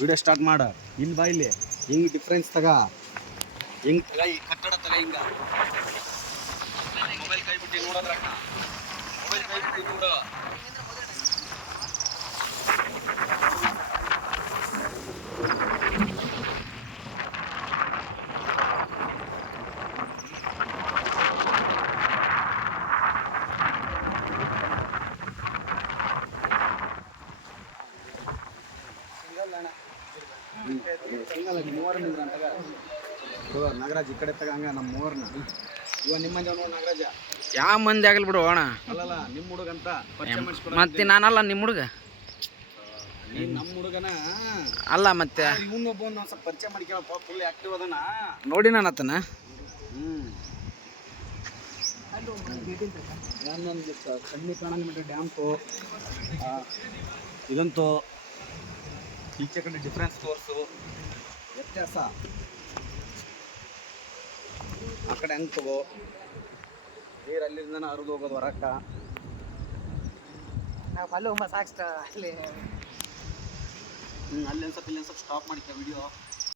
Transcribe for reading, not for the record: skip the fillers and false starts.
Video start ಮಾಡ. ಇಲ್ಲಿ ಬಾ, ಇಲ್ಲಿ ಹಿಂಗೆ ಡಿಫ್ರೆನ್ಸ್ ತಗ, ಹಿಂಗೆ ತಗ, ಈ ಕಟ್ಟಡ ತಗ, ಹಿಂಗ ಮೊಬೈಲ್ ಕೈ ಬಿಟ್ಟು ನೋಡೋದ್ರಕ್ಕ, ಮೊಬೈಲ್ ಕೈ ಬಿಟ್ಟು ನೋಡು. ನಾಗರಾಜ್ ಈ ಕಡೆ ತಗಂಗ ನಮ್ಮ ಮೂವರ್ನ ಇವ ನಿಮ್ಮ ಮಂದಿ ನೋಡು. ನಾಗರಾಜ ಯಾವ ಮಂದಿ ಆಗಲ್ ಬಿಡು ಅಣ್ಣ. ಅಲ್ಲಲ್ಲ ನಿಮ್ಮ ಹುಡುಗಂತ ಮತ್ತೆ ನಾನಲ್ಲ ನಿಮ್ಮ ಹುಡುಗ, ನೀನ್ ನಮ್ಮ ಹುಡುಗನ ಅಲ್ಲ ಮತ್ತೆ ಇವನೊಬ್ಬ ಸ್ವಲ್ಪ ಪರಿಚಯ ಮಾಡಿಕೊಳ್ಳಪ್ಪ. ಫುಲ್ ಆಕ್ಟಿವ್ ಅದನ ನೋಡಿ ನಾನು ಆತನ. ಕಣ್ಣಿ ಕಾಣಂಗ ಡ್ಯಾಮ್ಸು ಇದಂತೂ ಈಚೆ ಕಡೆ ಡಿಫ್ರೆನ್ಸ್ ತೋರಿಸು, ವ್ಯತ್ಯಾಸ ಆ ಕಡೆ ಹೆಂಗೆ ತಗೋ. ನೀರು ಅಲ್ಲಿಂದ ಹರಿದು ಹೋಗೋದು ಹೊರಕ್ಕ. ನಾವು ಅಲ್ಲಿ ಹೋಗ ಸಾಕ್ಸ್ತ ಅಲ್ಲಿ ಅಲ್ಲಿ ಒಂದು ಸ್ವಲ್ಪ ಇಲ್ಲಿ ಒಂದು ಸ್ವಲ್ಪ ಸ್ಟಾಪ್ ಮಾಡಿಕ ವಿಡಿಯೋ.